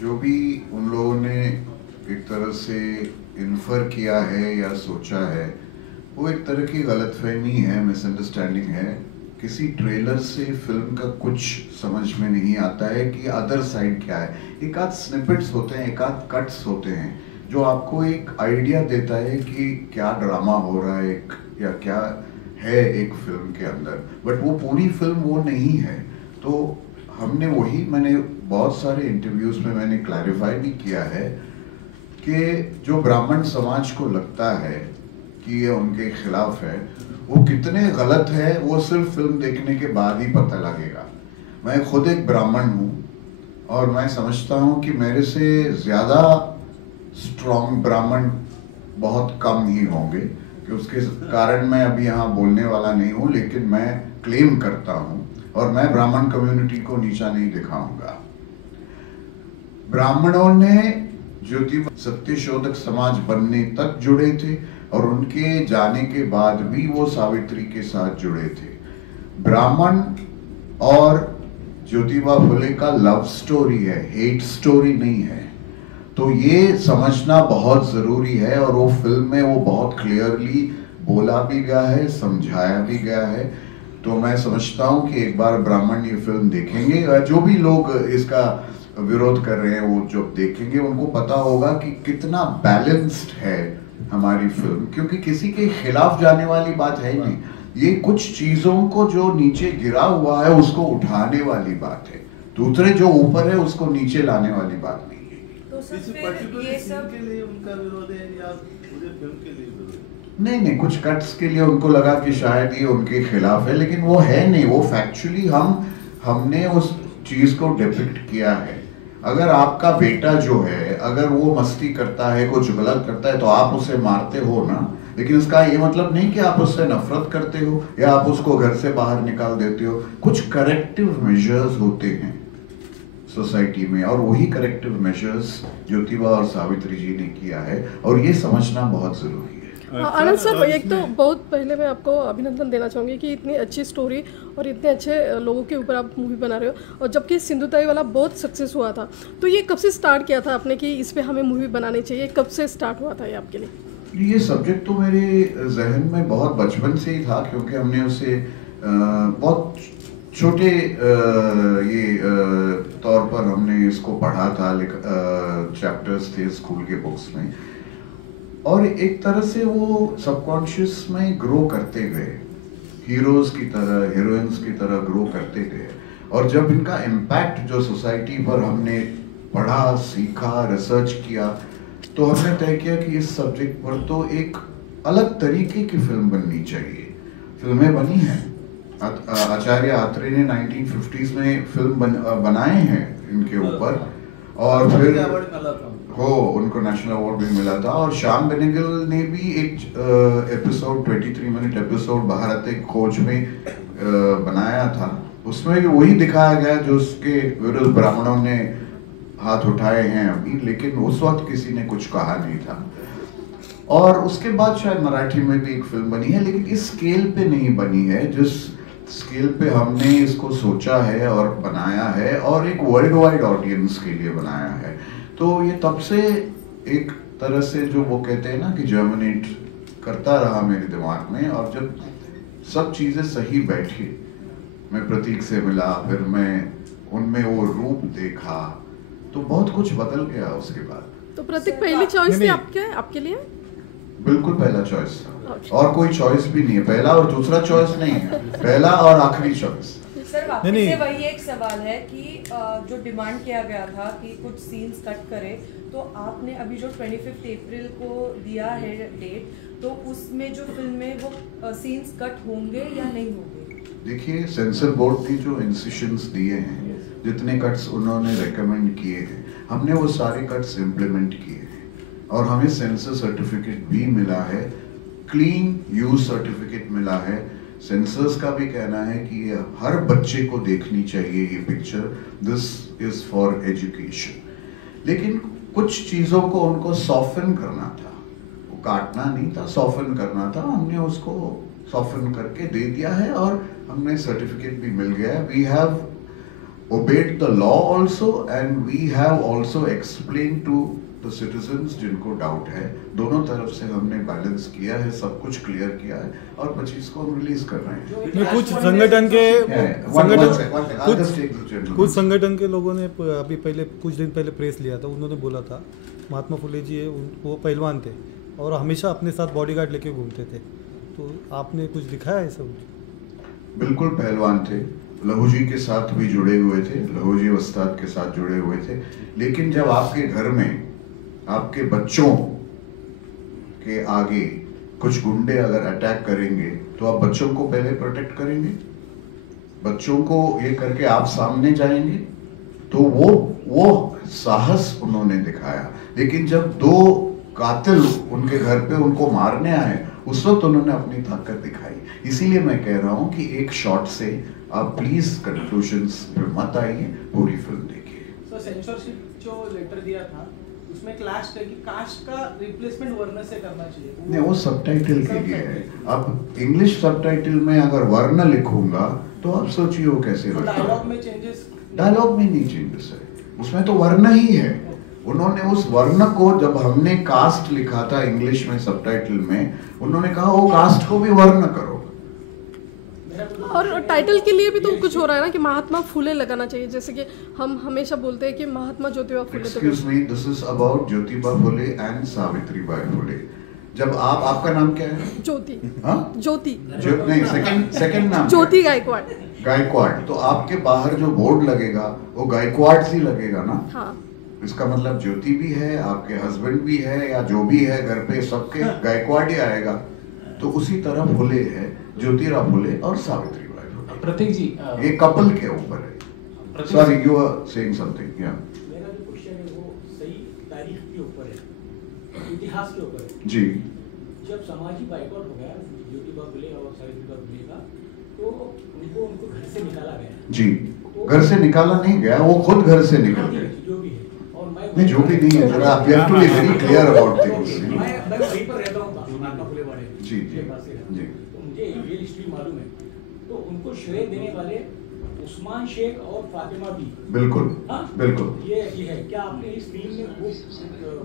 जो भी उन लोगों ने एक तरह से इन्फर किया है या सोचा है, वो एक तरह की गलतफहमी है, मिसअंडरस्टैंडिंग है। किसी ट्रेलर से फिल्म का कुछ समझ में नहीं आता है कि अदर साइड क्या है। एक आध स्निपेट्स होते हैं, एक आध कट्स होते हैं जो आपको एक आइडिया देता है कि क्या ड्रामा हो रहा है या क्या है एक फिल्म के अंदर, बट वो पूरी फिल्म वो नहीं है। तो मैंने बहुत सारे इंटरव्यूज में मैंने क्लैरिफाई भी किया है कि जो ब्राह्मण समाज को लगता है कि ये उनके खिलाफ है, वो कितने गलत है वो सिर्फ फिल्म देखने के बाद ही पता लगेगा। मैं खुद एक ब्राह्मण हूँ और मैं समझता हूँ कि मेरे से ज़्यादा स्ट्रॉन्ग ब्राह्मण बहुत कम ही होंगे, कि उसके कारण मैं अभी यहाँ बोलने वाला नहीं हूँ, लेकिन मैं क्लेम करता हूँ और मैं ब्राह्मण कम्युनिटी को नीचा नहीं दिखाऊंगा। ब्राह्मणों ने ज्योति सत्यशोधक समाज बनने तक जुड़े थे और उनके जाने के बाद भी वो सावित्री के साथ जुड़े थे। ब्राह्मण और ज्योतिबा फुले का लव स्टोरी है, हेट स्टोरी नहीं है। तो ये समझना बहुत जरूरी है और वो फिल्म में वो बहुत क्लियरली बोला भी गया है, समझाया भी गया है। तो मैं समझता हूँ कि एक बार ब्राह्मण ये फिल्म देखेंगे, जो भी लोग इसका विरोध कर रहे हैं वो जब देखेंगे उनको पता होगा कि कितना बैलेंस्ड है हमारी फिल्म, क्योंकि किसी के खिलाफ जाने वाली बात है ही नहीं। ये कुछ चीजों को जो नीचे गिरा हुआ है उसको उठाने वाली बात है, दूसरे जो ऊपर है उसको नीचे लाने वाली बात नहीं है। तो सर ये सब के लिए उनका विरोध है या पूरे फिल्म के लिए विरोध है? नहीं, कुछ कट्स के लिए उनको लगा कि शायद ये उनके खिलाफ है, लेकिन वो है नहीं। वो फैक्चुअली हमने उस चीज को डिपिक्ट किया है। अगर आपका बेटा जो है, अगर वो मस्ती करता है, कुछ गलत करता है, तो आप उसे मारते हो ना, लेकिन इसका ये मतलब नहीं कि आप उससे नफरत करते हो या आप उसको घर से बाहर निकाल देते हो। कुछ करेक्टिव मेजर्स होते हैं सोसाइटी में, और वही करेक्टिव मेजर्स ज्योतिबा और सावित्री जी ने किया है, और ये समझना बहुत जरूरी है। आनंद सर, एक तो बहुत पहले मैं आपको अभिनंदन देना चाहूँगी कि इतनी अच्छी स्टोरी और इतने अच्छे लोगों के ऊपर आप मूवी बना रहे हो, और जबकि सिंधुताई वाला बहुत सक्सेस हुआ था, तो ये कब से स्टार्ट किया था आपने कि इस पे हमें मूवी बनानी चाहिए? कब से स्टार्ट हुआ था ये आपके लिए? ये सब्जेक्ट तो मेरे जहन में बहुत बचपन से ही था, क्योंकि हमने उसे बहुत छोटे तौर पर हमने इसको पढ़ा था, चैप्टर्स थे स्कूल के बुक्स में, और एक तरह से वो सबकॉन्शियस में ग्रो करते गए, हीरोज की तरह, हीरोइंस की तरह ग्रो करते गए। और जब इनका इम्पैक्ट जो सोसाइटी पर हमने पढ़ा, सीखा, रिसर्च किया, तो हमने तय किया कि इस सब्जेक्ट पर तो एक अलग तरीके की फिल्म बननी चाहिए। फिल्में बनी हैं, आचार्य आत्रे ने 1950s में फिल्म बनाए हैं इनके ऊपर, और फिर उनको नेशनल अवार्ड भी मिला था। और श्याम बेनेगल ने भी एक एपिसोड 23 मिनट एपिसोड भारत एक खोज में बनाया था, उसमें भी वही दिखाया गया जो उसके विरुद्ध ब्राह्मणों ने हाथ उठाए हैं अभी, लेकिन उस वक्त किसी ने कुछ कहा नहीं था। और उसके बाद शायद मराठी में भी एक फिल्म बनी है, लेकिन इस स्केल पे नहीं बनी है जिस स्केल पे हमने इसको सोचा है और बनाया है, और एक वर्ल्ड वाइड ऑडियंस के लिए बनाया है। तो ये तब से एक तरह से जो वो कहते हैं ना कि जर्मिनेट करता रहा मेरे दिमाग में, और जब सब चीज़ें सही बैठी, मैं प्रतीक से मिला, फिर मैं उनमें वो रूप देखा, तो बहुत कुछ बदल गया उसके बाद। तो प्रतीक पहली चॉइस थी आपके लिए? बिल्कुल पहला चॉइस था, और कोई चॉइस भी नहीं है, पहला और दूसरा चॉइस नहीं है, पहला और आखिरी चॉइस। सर वापस से वही एक सवाल है कि जो डिमांड किया गया था कि कुछ सीन्स कट करे, तो आपने अभी जो 25 अप्रैल को दिया है डेट, तो उसमें जो फिल्म में वो सीन्स कट होंगे या नहीं होंगे? देखिए, सेंसर बोर्ड ने जो इंसिशंस दिए हैं, जितने कट्स उन्होंने रेकमेंड किए हैं, हमने वो सारे कट्स इम्प्लीमेंट किए हैं, और हमें सेंसर सर्टिफिकेट भी मिला है, क्लीन यूज सर्टिफिकेट मिला है। सेंसर्स का भी कहना है कि हर बच्चे को देखनी चाहिए ये picture, this is for education. लेकिन कुछ चीज़ों को उनको सॉफन करना था, वो काटना नहीं था, सॉफन करना था। हमने उसको सॉफन करके दे दिया है, और हमें सर्टिफिकेट भी मिल गया है। We have obeyed the law also, and we have also explained to the citizens जिनको डाउट है, दोनों तरफ से हमने बैलेंस किया है, सब कुछ क्लियर किया है और 25 को हम रिलीज कर रहे हैं। कुछ संगठन के लोगों ने अभी कुछ दिन पहले प्रेस लिया था, उन्होंने बोला था महात्मा फुले जी वो पहलवान थे और हमेशा अपने साथ बॉडीगार्ड लेके घूमते थे, तो आपने कुछ दिखाया है सब? बिल्कुल पहलवान थे, लहू जी के साथ भी जुड़े हुए थे, लहू जी उस्ताद के साथ जुड़े हुए थे, लेकिन जब आपके घर में आपके बच्चों के आगे कुछ गुंडे अगर अटैक करेंगे तो आप बच्चों को पहले प्रोटेक्ट करेंगे, बच्चों को ये करके आप सामने जाएंगे, तो वो साहस उन्होंने दिखाया। लेकिन जब दो कातिल उनके घर पे उनको मारने आए, उस वक्त उन्होंने अपनी ताकत दिखाई। इसीलिए मैं कह रहा हूं कि एक शॉट से आप प्लीज कंक्लूजन्स पे मत आइए, पूरी फिल्म देखिए। सो सेंसरशिप जो लेटर दिया था उसमें क्लास है कि कास्ट का रिप्लेसमेंट वर्ण से करना चाहिए। नहीं, वो सबटाइटल के लिए है। अब इंग्लिश सबटाइटल में अगर वर्ण लिखूंगा तो आप सोचिए वो कैसे लगेगा। डायलॉग में चेंजेस, डायलॉग में नहीं चेंजेस है, उसमें तो वर्ण ही है। उन्होंने उस वर्ण को, जब हमने कास्ट लिखा था इंग्लिश में सबटाइटल में, उन्होंने कहा वो कास्ट को भी वर्ण करो। और टाइटल के लिए भी तो कुछ हो रहा है ना कि महात्मा फुले लगाना चाहिए, जैसे कि हम हमेशा बोलते हैं कि Mahatma Jyotiba Phule. Excuse me, this is about Jyotiba Phule and Savitribai Phule. जब आपका नाम क्या है? ज्योति। हाँ, ज्योति नहीं, सेकंड नाम ज्योति गायकवाड़। गायकवाड़, तो आपके बाहर जो बोर्ड लगेगा वो गायकवाड़ से लगेगा ना? हाँ। इसका मतलब ज्योति भी है, आपके हस्बैंड भी है, या जो भी है घर पे सबके गायकवाड़ ही आएगा। तो उसी तरह फुले है, ज्योतिराव फुले और सावित्रीबाई फुले। प्रतीक जी, ये कपल के ऊपर है। Sorry, you are saying something. या मेरा जो क्वेश्चन है वो सही तारीख के ऊपर है, इतिहास के ऊपर है जी। जब समाजी बाइकआउट हो गया ज्योतिबा फुले और सावित्रीबाई फुले का, तो उनको घर से निकाला गया जी। घर से निकाला नहीं गया, वो खुद घर से निकल गए। जो भी है, और मैं नहीं, जो भी नहीं है, जरा आप have to be very clear about things. मैं वहीं पर रहता हूँ, महात्मा फुले वाले जी जी जी। तो मुझे रियल हिस्ट्री मालूम है। तो उनको श्रेय देने वाले उस्मान शेख और फातिमा भी। बिल्कुल। हाँ? बिल्कुल। ये है, क्या आपने इस फिल्म में वो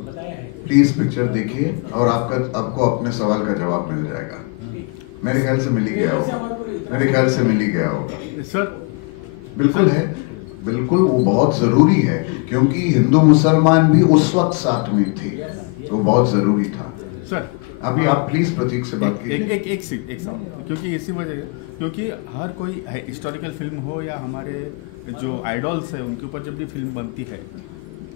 बताया है? प्लीज पिक्चर देखिए और आपको अपने सवाल का जवाब मिल जाएगा। मेरे ख्याल से मिल ही गया होगा, मेरे ख्याल से मिल ही गया होगा सर। बिल्कुल है, बिल्कुल, वो बहुत जरूरी है, क्योंकि हिंदू मुसलमान भी उस वक्त साथ में थे, तो बहुत जरूरी था। सर अभी आप प्लीज प्रतीक से बात कीजिए। एक सवाल, क्योंकि इसी वजह, क्योंकि हर कोई हिस्टोरिकल फिल्म हो या हमारे जो आइडल्स है उनके ऊपर जब भी फिल्म बनती है,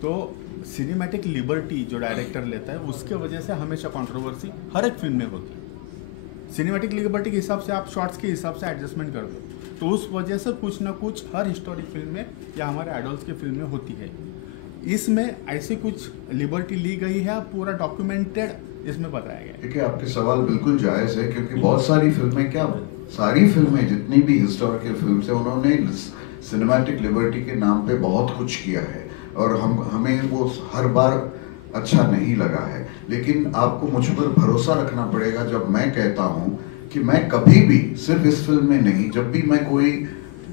तो सिनेमैटिक लिबर्टी जो डायरेक्टर लेता है उसके वजह से हमेशा कंट्रोवर्सी हर एक फिल्म में होती है। सिनेमैटिक लिबर्टी के हिसाब से आप शॉर्ट्स के हिसाब से एडजस्टमेंट कर दो, तो उस वजह से कुछ ना कुछ हर हिस्टोरिक फिल्म में या हमारे आइडल्स की फिल्म में होती है। इसमें ऐसी कुछ लिबर्टी ली गई है, पूरा डॉक्यूमेंटेड इसमें बताया गया है। देखिए, आपके सवाल बिल्कुल जायज़ है, क्योंकि बहुत सारी फिल्में, क्या सारी फिल्में जितनी भी हिस्टोरिकल फिल्म है, उन्होंने सिनेमैटिक लिबर्टी के नाम पे बहुत कुछ किया है, और हमें वो हर बार अच्छा नहीं लगा है। लेकिन आपको मुझ पर भरोसा रखना पड़ेगा जब मैं कहता हूँ कि मैं कभी भी, सिर्फ इस फिल्म में नहीं, जब भी मैं कोई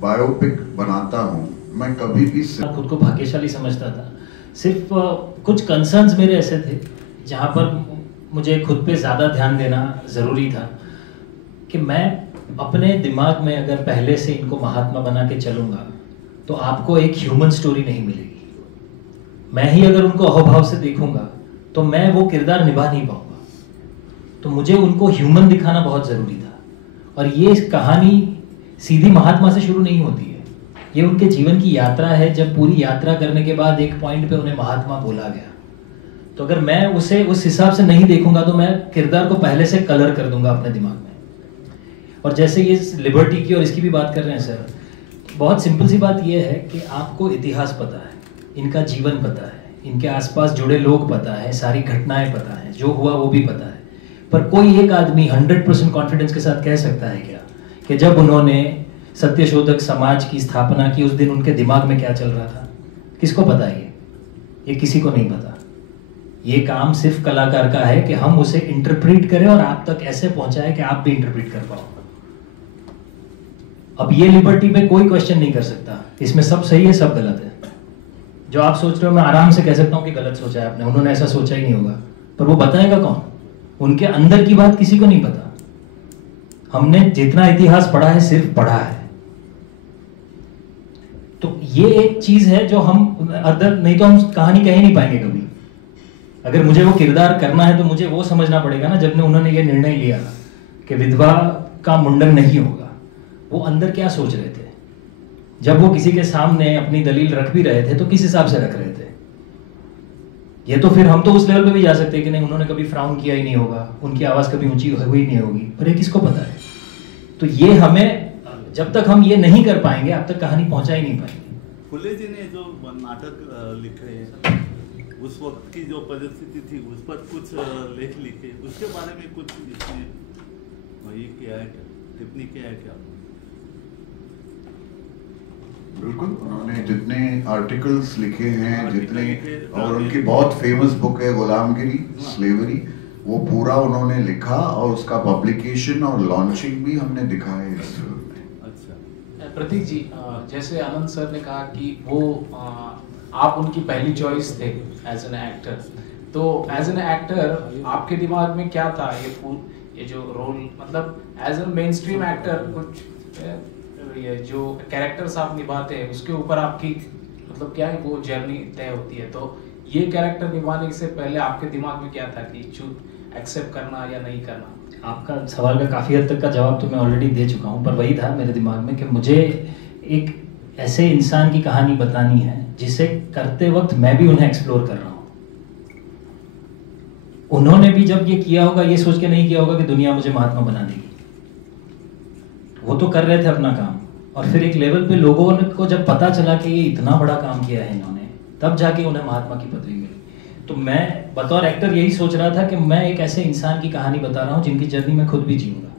बायोपिक बनाता हूँ, मैं कभी भी खुद को भाग्यशाली समझता था। सिर्फ कुछ कंसर्न्स मेरे ऐसे थे जहाँ पर मुझे खुद पे ज़्यादा ध्यान देना ज़रूरी था कि मैं अपने दिमाग में अगर पहले से इनको महात्मा बना के चलूँगा तो आपको एक ह्यूमन स्टोरी नहीं मिलेगी। मैं ही अगर उनको अहोभाव से देखूंगा तो मैं वो किरदार निभा नहीं पाऊंगा। तो मुझे उनको ह्यूमन दिखाना बहुत ज़रूरी था। और ये कहानी सीधी महात्मा से शुरू नहीं होती है, ये उनके जीवन की यात्रा है। जब पूरी यात्रा करने के बाद एक पॉइंट पे उन्हें महात्मा बोला गया, तो अगर मैं उसे उस हिसाब से नहीं देखूंगा तो मैं किरदार को पहले से कलर कर दूंगा अपने दिमाग में। और जैसे ये लिबर्टी की और इसकी भी बात कर रहे हैं सर, बहुत सिंपल सी बात यह है कि आपको इतिहास पता है, इनका जीवन पता है, इनके आसपास जुड़े लोग पता है, सारी घटनाएं पता है, जो हुआ वो भी पता है। पर कोई एक आदमी 100% कॉन्फिडेंस के साथ कह सकता है क्या कि जब उन्होंने सत्यशोधक समाज की स्थापना की उस दिन उनके दिमाग में क्या चल रहा था? किसको पता है? ये किसी को नहीं पता। ये काम सिर्फ कलाकार का है कि हम उसे इंटरप्रेट करें और आप तक ऐसे पहुंचाए कि आप भी इंटरप्रेट कर पाओ। अब ये लिबर्टी पे कोई क्वेश्चन नहीं कर सकता, इसमें सब सही है सब गलत है। जो आप सोच रहे हो मैं आराम से कह सकता हूँ कि गलत सोचा है आपने, उन्होंने ऐसा सोचा ही नहीं होगा, पर वो बताएगा कौन? उनके अंदर की बात किसी को नहीं पता। हमने जितना इतिहास पढ़ा है सिर्फ पढ़ा है। तो ये एक चीज है जो हम अदर, नहीं तो हम कहानी कह ही नहीं पाएंगे कभी। अगर मुझे वो किरदार करना है तो मुझे वो समझना पड़ेगा ना, जब उन्होंने ये निर्णय लिया कि विधवा का मुंडन नहीं होगा, वो अंदर क्या सोच रहे थे? जब वो किसी के सामने अपनी दलील रख भी रहे थे तो किस हिसाब से रख रहे थे? ये तो फिर हम तो उस लेवल पे भी जा सकते हैं कि नहीं, उन्होंने कभी फ्राउन किया ही नहीं होगा, उनकी आवाज कभी ऊंची हुई नहीं होगी, पर ये किसको पता है? तो ये हमें, जब तक हम ये नहीं कर पाएंगे अब तक कहानी पहुंचा ही नहीं पाएंगे। फुले जी ने जो नाटक लिखे हैं, उस वक्त की जो परिस्थिति थी उस पर कुछ लेख लिखे, उसके बारे में कुछ इसमें वही किया है क्या, टिप्पणी किया है क्या? बिल्कुल, उन्होंने जितने आर्टिकल्स लिखे हैं, जितने, और उनकी बहुत फेमस बुक है गुलामगिरी, स्लेवरी, वो पूरा उन्होंने लिखा और उसका पब्लिकेशन और लॉन्चिंग भी हमने दिखा है इस फिल्म में। अच्छा, प्रतीक जी, जैसे आनंद सर ने कहा कि वो आप उनकी पहली चॉइस थे एज एन एक्टर, तो एज एन एक्टर आपके दिमाग में क्या था? ये जो रोल, मतलब as a mainstream actor, कुछ ये जो कैरेक्टर्स आप निभाते हैं उसके ऊपर आपकी मतलब क्या है वो जर्नी तय होती है, तो ये कैरेक्टर निभाने से पहले आपके दिमाग में क्या था कि एक्सेप्ट करना या नहीं करना? आपका सवाल का काफ़ी हद तक का जवाब तो मैं ऑलरेडी दे चुका हूँ, पर वही था मेरे दिमाग में कि मुझे एक ऐसे इंसान की कहानी बतानी है जिसे करते वक्त मैं भी उन्हें एक्सप्लोर कर रहा हूँ। उन्होंने भी जब ये किया होगा ये सोच के नहीं किया होगा कि दुनिया मुझे महात्मा बना देगी, वो तो कर रहे थे अपना काम, और फिर एक लेवल पे लोगों को जब पता चला कि ये इतना बड़ा काम किया है इन्होंने, तब जाके उन्हें महात्मा की पदवी मिली। तो मैं बतौर एक्टर यही सोच रहा था कि मैं एक ऐसे इंसान की कहानी बता रहा हूँ जिनकी जर्नी मैं खुद भी जीऊँगा।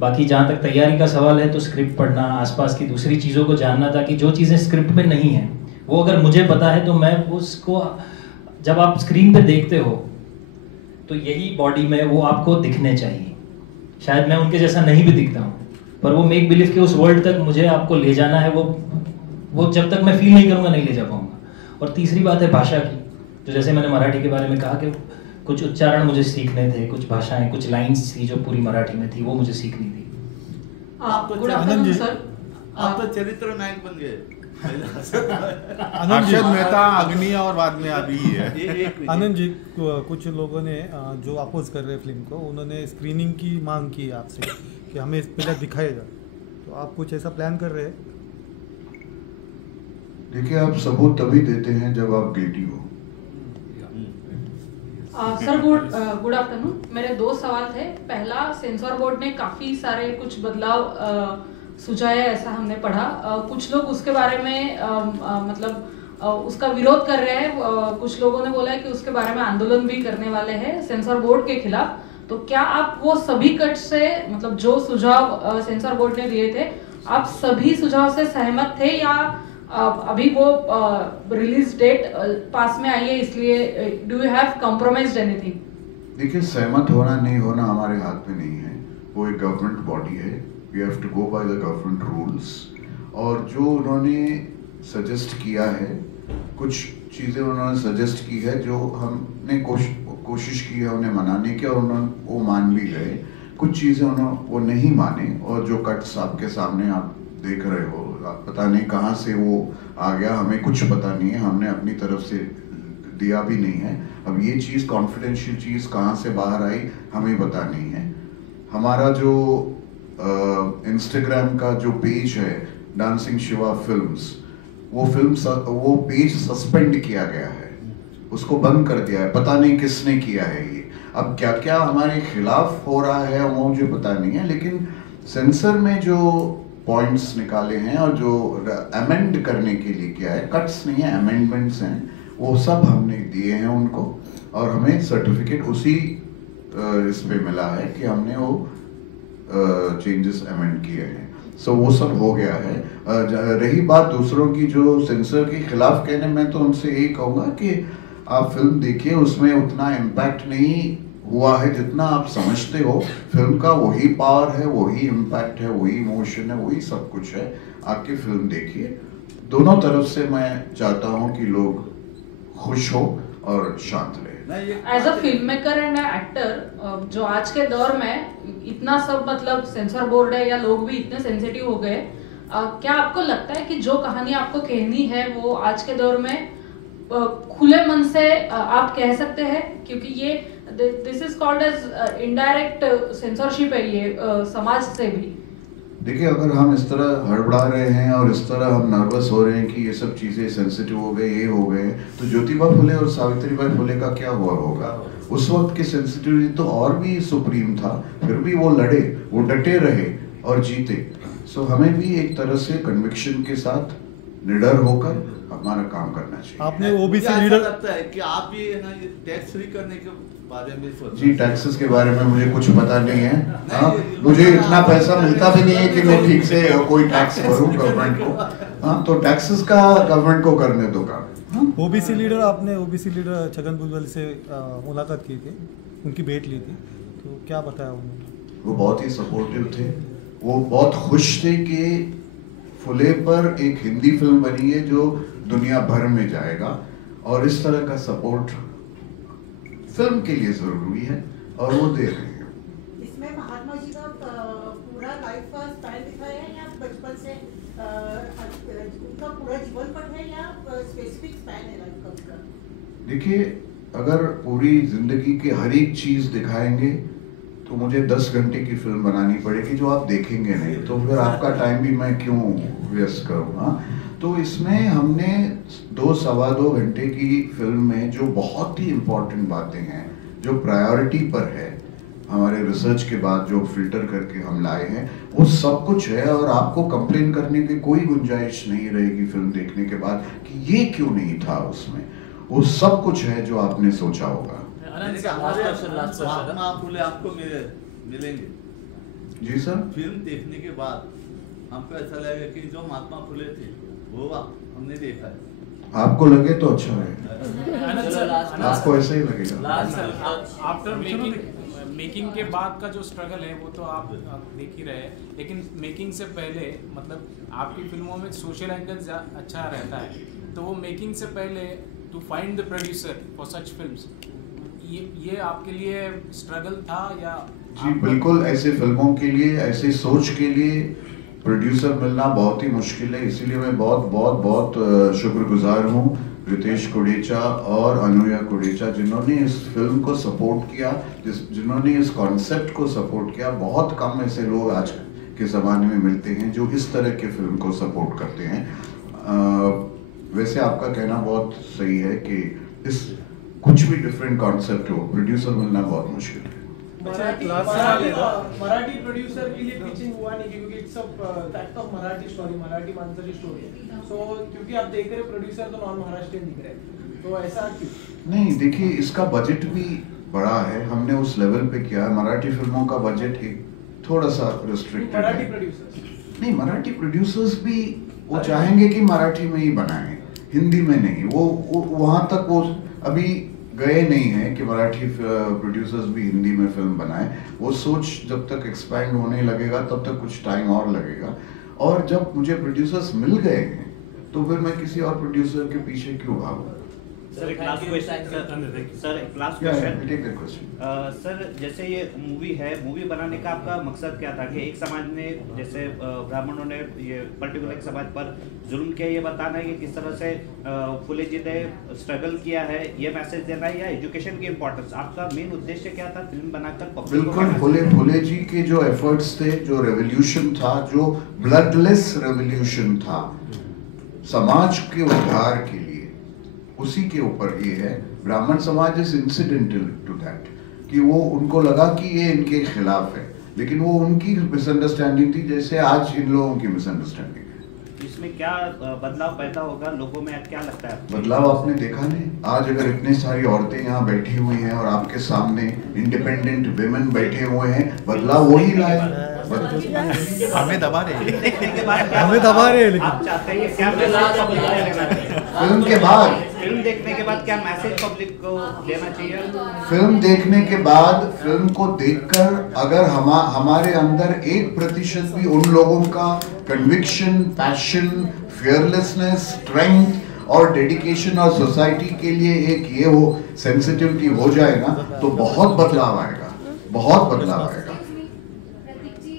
बाकी जहाँ तक तैयारी का सवाल है तो स्क्रिप्ट पढ़ना, आसपास की दूसरी चीज़ों को जानना था कि जो चीज़ें स्क्रिप्ट में नहीं हैं वो अगर मुझे पता है तो मैं उसको, जब आप स्क्रीन पे देखते हो तो यही बॉडी में वो आपको दिखने चाहिए। शायद मैं उनके जैसा नहीं भी दिखता हूँ, पर वो मेक बिलीव के उस वर्ल्ड तक मुझे आपको ले जाना है, वो जब तक मैं फील नहीं करूँगा नहीं ले जा पाऊँगा। और तीसरी बात है भाषा की, जो जैसे मैंने मराठी के बारे में कहा कि कुछ उच्चारण मुझे सीखने थे, कुछ भाषाएं, कुछ लाइंस थी जो पूरी मराठी में थी वो मुझे सीखनी थी। आप तो चरित्र नायक बन गए। अक्षत मेहता अग्नि और बाद में अभी है। आनंद जी, कुछ लोगों ने जो अपोज कर रहे हैं फिल्म को, उन्होंने स्क्रीनिंग की मांग की है आपसे कि हमें पहले दिखाएगा, तो आप कुछ ऐसा प्लान कर रहे हैं? देखिए, आप सबूत तभी देते हैं जब आप गिल्टी हो। Sir good afternoon. मेरे दो सवाल थे। पहला, सेंसर बोर्ड ने काफ़ी सारे कुछ बदलाव सुझाए ऐसा हमने पढ़ा। कुछ लोग उसके बारे में उसका विरोध कर रहे हैं। कुछ लोगों ने बोला है कि उसके बारे में आंदोलन भी करने वाले हैं सेंसर बोर्ड के खिलाफ। तो क्या आप वो सभी कट से, मतलब जो सुझाव सेंसर बोर्ड ने दिए थे, आप सभी सुझाव से सहमत थे, या अभी वो रिलीज डेट पास में आई है इसलिए do you have compromised anything? देखिए, सहमत होना नहीं होना हमारे हाथ में नहीं है, वो एक गवर्नमेंट बॉडी है, we have to go by the government rules. और जो उन्होंने सजेस्ट किया है, कुछ चीज़ें उन्होंने सजेस्ट की है जो हमने कोशिश की है उन्हें मनाने की, और उन्होंने वो मान भी गए। कुछ चीज़ें उन्होंने वो नहीं माने, और जो कट्स आपके सामने आप देख रहे हो, पता नहीं कहाँ से वो आ गया, हमें कुछ पता नहीं है, हमने अपनी तरफ से दिया भी नहीं है। अब ये चीज़, कॉन्फिडेंशियल चीज़ कहाँ से बाहर आई हमें पता नहीं है। हमारा जो इंस्टाग्राम का जो पेज है डांसिंग शिवा फिल्म्स, वो पेज सस्पेंड किया गया है, उसको बंद कर दिया है। पता नहीं किसने किया है ये। अब क्या क्या हमारे खिलाफ हो रहा है वो मुझे पता नहीं है, लेकिन सेंसर में जो पॉइंट्स निकाले हैं और जो अमेंड करने के लिए किया है, कट्स नहीं है, अमेंडमेंट्स हैं, वो सब हमने दिए हैं उनको, और हमें सर्टिफिकेट उसी इस पे मिला है कि हमने वो चेंजेस अमेंड किए हैं। सो वो सब हो गया है। रही बात दूसरों की जो सेंसर के खिलाफ कहने, मैं तो उनसे यही कहूँगा कि आप फिल्म देखिए, उसमें उतना इम्पैक्ट नहीं हुआ है, जितना आप समझते हो फिल्म का वही पावर है, वही इम्पैक्ट है, वही इमोशन है, वही सब कुछ है। आके फिल्म देखिए। दोनों तरफ से मैं चाहता हूँ कि लोग खुश हो और शांत रहे। As a film maker and actor, जो आज के दौर में इतना सब मतलब सेंसर बोर्ड है या लोग भी इतने सेंसिटिव हो गए, क्या आपको लगता है कि जो कहानी आपको कहनी है वो आज के दौर में खुले मन से आप कह सकते हैं? क्योंकि ये this is called as indirect censorship है ये समाज से भी। देखिए, अगर हम इस तरह हड़बड़ा रहे हैं और इस तरह हम नर्वस हो रहे हैं कि ये सब चीज़ें सेंसिटिव हो गए, ये हो गए, तो ज्योतिबा फुले और सावित्रीबाई फुले का क्या हुआ होगा? उस वक्त की सेंसिटिविटी तो और भी सुप्रीम था, फिर भी वो लड़े, वो डटे रहे और जीते। सो हमें भी एक तरह से कन्विक्शन के साथ निडर होकर हमारा काम करना चाहिए। आपने ओबीसी मुझे लीडर ऐसा लगता है कि आप ये ना ये टैक्स फ्री करने के बारे में सोच जी, टैक्सेस के बारे में मुझे कुछ पता नहीं है। हाँ, मुझे इतना पैसा मिलता भी नहीं है कि मैं ठीक से कोई टैक्स भरूं गवर्नमेंट को। हाँ, तो टैक्सेस का गवर्नमेंट को करने दो काम। ओबीसी लीडर, आपने ओबीसी लीडर छगन भुजबल से मुलाकात की थी, उनकी भेंट ली थी, तो क्या बताया उन्होंने? वो बहुत ही सपोर्टिव थे। वो बहुत खुश थे कि फुले पर एक हिंदी फिल्म बनी है जो दुनिया भर में जाएगा, और इस तरह का सपोर्ट फिल्म के लिए जरूरी है और वो दे रहे हैं। इसमें महात्मा जी का पूरा लाइफ का स्पैन दिखाया है या बचपन से उनका पूरा जीवन पट है या स्पेसिफिक स्पैन है लाइफ का उसका? देखिए, अगर पूरी जिंदगी की हर एक चीज दिखाएंगे तो मुझे 10 घंटे की फिल्म बनानी पड़ेगी जो आप देखेंगे नहीं, तो फिर आपका टाइम भी मैं क्यों व्यस्त करूँगा। तो इसमें हमने 2-2.25 घंटे की फिल्म में जो बहुत ही इम्पोर्टेंट बातें हैं, जो प्रायोरिटी पर है, हमारे रिसर्च के बाद जो फिल्टर करके हम लाए हैं, वो सब कुछ है। और आपको कंप्लेन करने की कोई गुंजाइश नहीं रहेगी फिल्म देखने के बाद कि ये क्यों नहीं था उसमें। वो सब कुछ है जो आपने सोचा होगा। महात्मा फुले आपको मिलेंगे जी सर। फिल्म देखने के बाद हमको ऐसा लगेगा कि जो महात्मा फुले थे वो हमने देखा है। आपको लगे तो अच्छा है, आपको ऐसे ही लगेगा। आफ्टर मेकिंग के बाद का जो स्ट्रगल है वो तो आप देख ही रहे हैं, लेकिन मेकिंग से पहले मतलब आपकी फिल्मों में सोशल एंगल अच्छा रहता है, तो वो मेकिंग से पहले to find the producer for such films, ये आपके लिए स्ट्रगल था या? जी बिल्कुल, ऐसे फिल्मों के लिए, ऐसे सोच के लिए प्रोड्यूसर मिलना बहुत ही मुश्किल है। इसीलिए मैं बहुत बहुत बहुत शुक्रगुजार हूँ रितेश कोडेचा और अनुया कोडेचा, जिन्होंने इस फिल्म को सपोर्ट किया, जिन्होंने इस कॉन्सेप्ट को सपोर्ट किया। बहुत कम ऐसे लोग आज के ज़माने में मिलते हैं जो इस तरह के फिल्म को सपोर्ट करते हैं। वैसे आपका कहना बहुत सही है कि इस कुछ भी डिफरेंट कॉन्सेप्ट हो, प्रोड्यूसर मिलना बहुत मुश्किल है। मराठी प्रोड्यूसर के लिए पिचिंग हुआ नहीं क्योंकि it's a fact of Marathi story, Marathi माणसाची स्टोरी है। सो क्योंकि आप देख रहे प्रोड्यूसर तो नॉन महाराष्ट्रियन दिख रहे हैं, तो ऐसा क्यों? नहीं, देखिए इसका बजट भी बड़ा है, हमने उस लेवल पे किया है। मराठी फिल्मों का बजट एक थोड़ा सा रिस्ट्रिक्टेड है। मराठी प्रोड्यूसर्स नहीं, मराठी प्रोड्यूसर्स भी वो चाहेंगे कि मराठी में ही बनाएं, हिंदी में नहीं। वो वहाँ तक वो अभी गए नहीं हैं कि मराठी प्रोड्यूसर्स भी हिंदी में फिल्म बनाएं। वो सोच जब तक एक्सपैंड होने लगेगा तब तक कुछ टाइम और लगेगा। और जब मुझे प्रोड्यूसर्स मिल गए हैं तो फिर मैं किसी और प्रोड्यूसर के पीछे क्यों भागूं? सर एक लास्ट क्वेश्चन सर, जैसे ये मूवी है, मूवी बनाने का आपका मकसद क्या था? कि एक समाज ने, जैसे ब्राह्मणों ने ये पर्टिकुलर एक समाज पर जुल्म किया, ये बताना है कि किस तरह से फुले जी ने स्ट्रगल किया है, ये मैसेज देना है, या एजुकेशन की इम्पोर्टेंस? आपका मेन उद्देश्य क्या था फिल्म बनाकर? बिल्कुल, फुले जी के जो एफर्ट्स थे, जो रेवोल्यूशन था, जो ब्लडलेस रेवोल्यूशन था समाज के उद्धार के लिए, उसी के ऊपर ये है। ब्राह्मण समाज इज इंसिडेंटल टू दैट, कि वो उनको लगा कि ये इनके खिलाफ है, लेकिन वो उनकी मिसअंडरस्टैंडिंग थी, जैसे आज इन लोगों की मिसअंडरस्टैंडिंग है। इसमें क्या बदलाव पैदा होगा लोगों में, क्या लगता है? बदलाव आपने देखा नहीं? आज अगर इतनी सारी औरतें यहाँ बैठी हुई हैं और आपके सामने इंडिपेंडेंट विमेन बैठे हुए हैं, बदलाव वही लाए। हमें दबा रहे हैं, हमें दबा रहे हैं, लेकिन आप चाहते हैं कि क्या फिल्म के बाद, फिल्म देखने के बाद क्या मैसेज पब्लिक को देना चाहिए? फिल्म देखने के बाद, फिल्म को देखकर अगर हमारे अंदर 1% भी उन लोगों का कन्विक्शन, पैशन, फियरलेसनेस, स्ट्रेंथ और डेडिकेशन और सोसाइटी के लिए एक ये हो सेंसिटिविटी हो जाए ना, तो बहुत बदलाव आएगा, बहुत बदलाव आएगा। प्रतीक जी,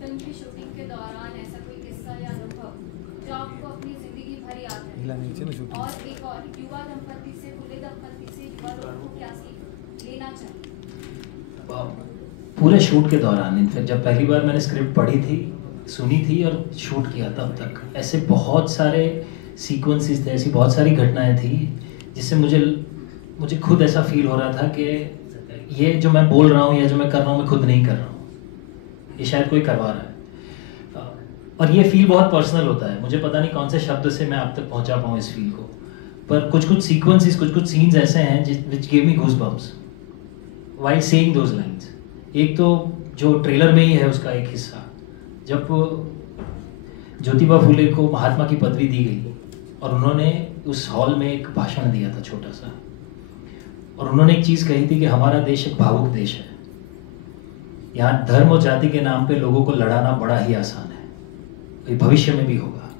फिल्म की शूटिंग के दौरान ऐसा कोई किस्सा या अनुभव जो आपको अपनी जिंदगी भर याद है, और एक और युवा दंपति से, खुले दंपति से युवा लोगों को क्या सीख लेना चाहिए? पूरे शूट के दौरान, इनफैक्ट जब पहली बार मैंने स्क्रिप्ट पढ़ी थी, सुनी थी और शूट किया तब तक ऐसे बहुत सारे सीक्वेंसेस थे, ऐसी बहुत सारी घटनाएं थी जिससे मुझे खुद ऐसा फील हो रहा था कि ये जो मैं बोल रहा हूँ या जो मैं कर रहा हूँ मैं खुद नहीं कर रहा हूँ, ये शायद कोई करवा रहा है। और ये फील बहुत पर्सनल होता है, मुझे पता नहीं कौन से शब्द से मैं आप तक पहुँचा पाऊँ इस फील को, पर कुछ सीक्वेंसेस, कुछ सीन्स ऐसे हैं which give me goosebumps while saying those lines. एक तो जो ट्रेलर में ही है उसका एक हिस्सा, जब ज्योतिबा फुले को महात्मा की पदवी दी गई और उन्होंने उस हॉल में एक भाषण दिया था छोटा सा, और उन्होंने एक चीज़ कही थी कि हमारा देश एक भावुक देश है, यहाँ धर्म और जाति के नाम पे लोगों को लड़ाना बड़ा ही आसान है, ये भविष्य में भी होगा,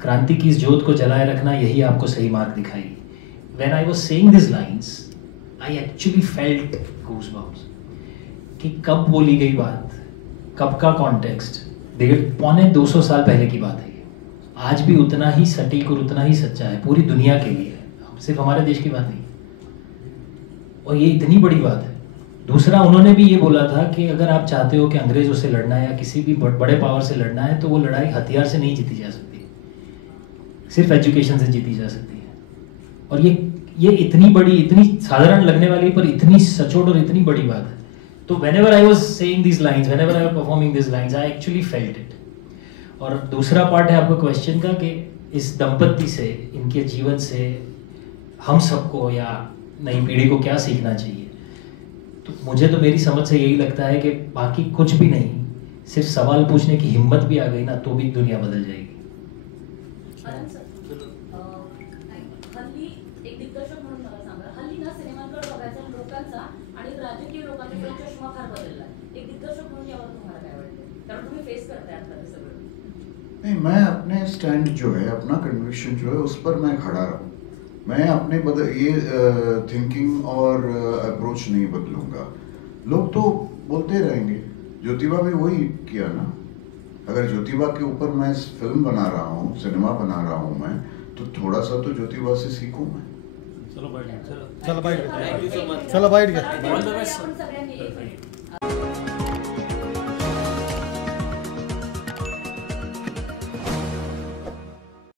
क्रांति की इस ज्योत को जलाए रखना यही आपको सही मार्ग दिखाएगी। When I was saying these lines, I actually felt goosebumps कि कब बोली गई बात, कब का कॉन्टेक्स्ट, 150-200 साल पहले की बात है ये, आज भी उतना ही सटीक और उतना ही सच्चा है, पूरी दुनिया के लिए, सिर्फ हमारे देश की बात नहीं, और ये इतनी बड़ी बात है। दूसरा, उन्होंने भी ये बोला था कि अगर आप चाहते हो कि अंग्रेजों से लड़ना है या किसी भी बड़े पावर से लड़ना है, तो वो लड़ाई हथियार से नहीं जीती जा सकती, सिर्फ एजुकेशन से जीती जा सकती है। और ये इतनी बड़ी, इतनी साधारण लगने वाली पर इतनी सचोट और इतनी बड़ी बात है। तो whenever I was saying these lines, whenever I was performing these lines, I actually felt it. और दूसरा पार्ट है आपका क्वेश्चन का कि इस दंपति से, इनके जीवन से हम सबको या नई पीढ़ी को क्या सीखना चाहिए, तो मुझे तो मेरी समझ से यही लगता है कि बाकी कुछ भी नहीं, सिर्फ सवाल पूछने की हिम्मत भी आ गई ना, तो भी दुनिया बदल जाएगी। हल्ली एक दिग्दर्शक म्हणून मला सांगा, हल्ली ना सिनेमांकडे बघायचा लोकांचा आणि राजकीय लोकांचा चष्मा फार बदलला है। एक दिग्दर्शक म्हणून यावर तुम्हाला काय वाटतं, कारण तुम्ही फेस करताय आता सगळं? नहीं, मैं अपने स्टैंड जो है, अपना कन्विक्शन जो है, उस पर मैं खड़ा रहूँ। मैं अपने ये थिंकिंग और अप्रोच नहीं बदलूंगा। लोग तो बोलते रहेंगे, ज्योतिबा भी वही किया ना। अगर ज्योतिबा के ऊपर मैं फिल्म बना रहा हूँ, सिनेमा बना रहा हूँ मैं, तो थोड़ा सा तो ज्योतिबा से सीखूं मैं। चलो बैठ गया।